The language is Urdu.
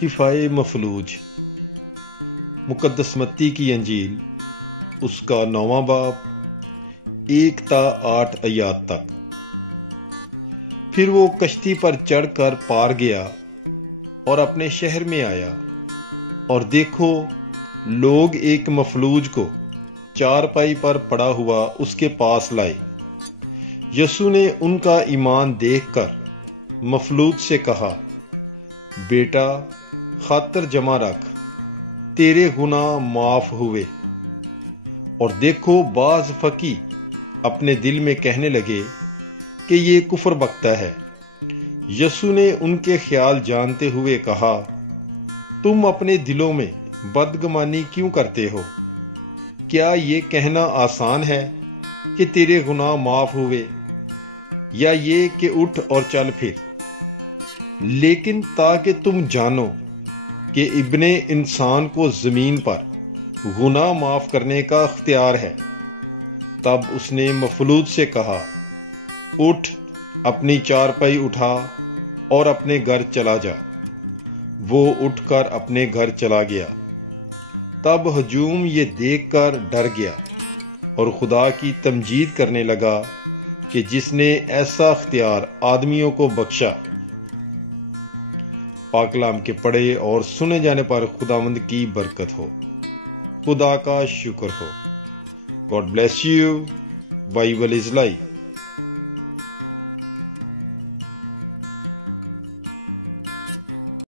شفائے مفلوج، مقدس متی کی انجیل، اس کا 9واں باب 1 تا 8 آیات تک۔ پھر وہ کشتی پر چڑھ کر پار گیا اور اپنے شہر میں آیا، اور دیکھو لوگ ایک مفلوج کو چارپائی پر پڑا ہوا اس کے پاس لائے۔ یسوع نے ان کا ایمان دیکھ کر مفلوج سے کہا، بیٹا خاطر جمع رکھ، تیرے گناہ معاف ہوئے۔ اور دیکھو بعض فقی اپنے دل میں کہنے لگے کہ یہ کفر بکتا ہے۔ یسوع نے ان کے خیال جانتے ہوئے کہا، تم اپنے دلوں میں بدگمانی کیوں کرتے ہو؟ کیا یہ کہنا آسان ہے کہ تیرے گناہ معاف ہوئے، یا یہ کہ اٹھ اور چل پھر؟ لیکن تاکہ تم جانو کہ ابن انسان کو زمین پر گناہ معاف کرنے کا اختیار ہے، تب اس نے مفلوج سے کہا، اٹھ، اپنی چارپائی اٹھا اور اپنے گھر چلا جا۔ وہ اٹھ کر اپنے گھر چلا گیا۔ تب ہجوم یہ دیکھ کر ڈر گیا اور خدا کی تمجید کرنے لگا کہ جس نے ایسا اختیار آدمیوں کو بخشا۔ پاک کلام کے پڑھے اور سنے جانے پر خداوند کی برکت ہو، خدا کا شکر ہو۔ God bless you. Bible is life.